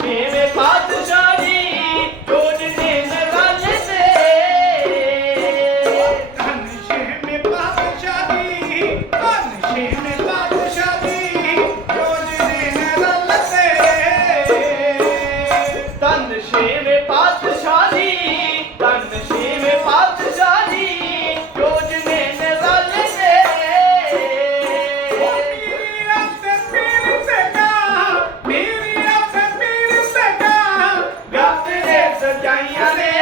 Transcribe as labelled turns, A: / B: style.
A: Cheers.
B: やべえ